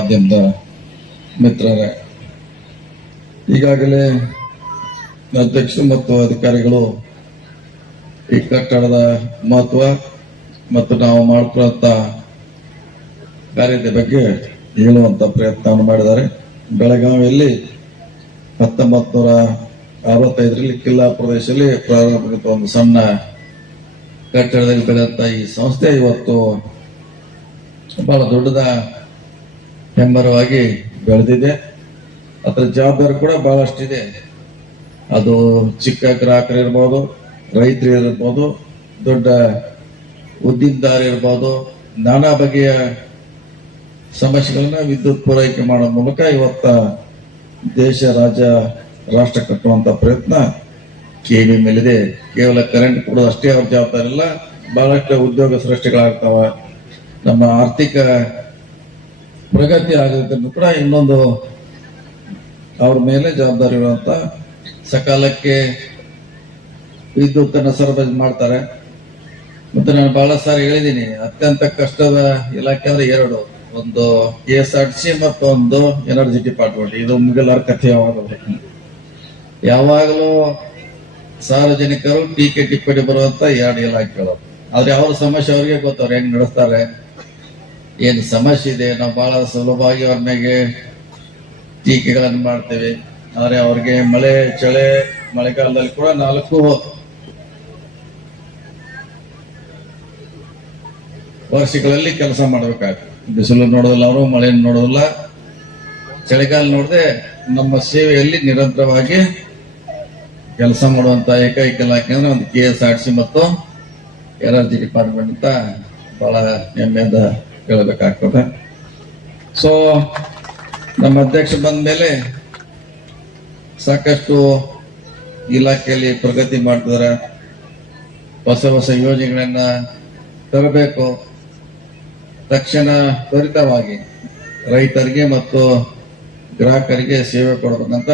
ಮಾಧ್ಯಮದ ಮಿತ್ರರೇ, ಈಗಾಗಲೇ ಅಧ್ಯಕ್ಷರು ಮತ್ತು ಅಧಿಕಾರಿಗಳು ಈ ಕಟ್ಟಡದ ಮಹತ್ವ ಮತ್ತು ನಾವು ಮಾಡುವಂತ ಕಾರ್ಯದ ಬಗ್ಗೆ ಹೇಳುವಂತ ಪ್ರಯತ್ನವನ್ನು ಮಾಡಿದ್ದಾರೆ. ಬೆಳಗಾವಿಯಲ್ಲಿ 1965ರಲ್ಲಿ ಕಿಲ್ಲಾ ಪ್ರದೇಶದಲ್ಲಿ ಪ್ರಾರಂಭಿಕ ಒಂದು ಸಣ್ಣ ಕಟ್ಟಡದಲ್ಲಿ ಬೆಳೆದಂತ ಈ ಸಂಸ್ಥೆ ಇವತ್ತು ಬಹಳ ದೊಡ್ಡದ ಹೆಮ್ಮರವಾಗಿ ಬೆಳೆದಿದೆ. ಅದರ ಜವಾಬ್ದಾರಿ ಕೂಡ ಬಹಳಷ್ಟಿದೆ. ಅದು ಚಿಕ್ಕ ಗ್ರಾಹಕರು ಇರ್ಬೋದು, ರೈತರು ಇರ್ಬೋದು, ದೊಡ್ಡ ಉದ್ದಿಮೆದಾರ ಇರ್ಬೋದು, ನಾನಾ ಬಗೆಯ ಸಮಸ್ಯೆಗಳನ್ನ ವಿದ್ಯುತ್ ಪೂರೈಕೆ ಮಾಡೋ ಮೂಲಕ ಇವತ್ತ ದೇಶ, ರಾಜ್ಯ, ರಾಷ್ಟ್ರ ಕಟ್ಟುವಂತ ಪ್ರಯತ್ನ ಕೆವಿ ಮೇಲಿದೆ. ಕೇವಲ ಕರೆಂಟ್ ಕೊಡೋದು ಅಷ್ಟೇ ಅವ್ರ ಜವಾಬ್ದಾರಿ ಇಲ್ಲ, ಬಹಳಷ್ಟು ಉದ್ಯೋಗ ಸೃಷ್ಟಿಗಳಾಗ್ತಾವ, ನಮ್ಮ ಆರ್ಥಿಕ ಪ್ರಗತಿ ಆಗೋದನ್ನು ಕೂಡ ಇನ್ನೊಂದು ಅವ್ರ ಮೇಲೆ ಜವಾಬ್ದಾರಿ ಇರುವಂತ ಸಕಾಲಕ್ಕೆ ವಿದ್ಯುತ್ತನ್ನು ಸರಬರಾಜು ಮಾಡ್ತಾರೆ. ಮತ್ತೆ ನಾನು ಬಹಳ ಸಾರಿ ಹೇಳಿದ್ದೀನಿ, ಅತ್ಯಂತ ಕಷ್ಟದ ಇಲಾಖೆ ಅಂದ್ರೆ ಎರಡು, ಒಂದು KSRTC ಮತ್ತು ಒಂದು ಎನರ್ಜಿ ಡಿಪಾರ್ಟ್ಮೆಂಟ್. ಇದು ಮುಗಿಲಾರ ಕಥೆ. ಯಾವಾಗಲೂ ಸಾರ್ವಜನಿಕರು ಟೀಕೆ ಟಿಪ್ಪಣಿ ಬರುವಂತ ಎರಡು ಇಲಾಖೆಗಳು. ಆದ್ರೆ ಅವ್ರ ಸಮಸ್ಯೆ ಅವ್ರಿಗೆ ಗೊತ್ತವ್ರು ಹೆಂಗ್ ನಡೆಸ್ತಾರೆ, ಏನ್ ಸಮಸ್ಯೆ ಇದೆ. ನಾವು ಬಹಳ ಸುಲಭವಾಗಿ ಅವ್ರ ಮೇಲೆ ಟೀಕೆಗಳನ್ನು ಮಾಡ್ತೇವೆ. ಆದ್ರೆ ಅವ್ರಿಗೆ ಮಳೆಗಾಲದಲ್ಲಿ ಕೂಡ 4 ವರ್ಷಗಳಲ್ಲಿ ಕೆಲಸ ಮಾಡ್ಬೇಕಾಗ್ತದೆ. ಬಿಸಿಲು ನೋಡೋದಿಲ್ಲ, ಅವರು ಮಳೆ ನೋಡೋದಿಲ್ಲ, ಚಳಿಗಾಲ ನೋಡದೆ ನಮ್ಮ ಸೇವೆಯಲ್ಲಿ ನಿರಂತರವಾಗಿ ಕೆಲಸ ಮಾಡುವಂತ ಏಕೈಕ ಇಲಾಖೆ ಅಂದ್ರೆ ಒಂದು KSRTC ಮತ್ತು ಎನರ್ಜಿ ಡಿಪಾರ್ಟ್ಮೆಂಟ್ ಅಂತ ಬಹಳ ಹೆಮ್ಮೆಯಿಂದ ಹೇಳಬೇಕಾಗ್ತದೆ. ಸೊ ನಮ್ಮ ಅಧ್ಯಕ್ಷ ಬಂದ ಮೇಲೆ ಸಾಕಷ್ಟು ಇಲಾಖೆಯಲ್ಲಿ ಪ್ರಗತಿ ಮಾಡ್ತಿದ್ದಾರೆ. ಹೊಸ ಹೊಸ ಯೋಜನೆಗಳನ್ನ ತರಬೇಕು. ತಕ್ಷಣ ತ್ವರಿತವಾಗಿ ರೈತರಿಗೆ ಮತ್ತು ಗ್ರಾಹಕರಿಗೆ ಸೇವೆ ಕೊಡಬೇಕಂತ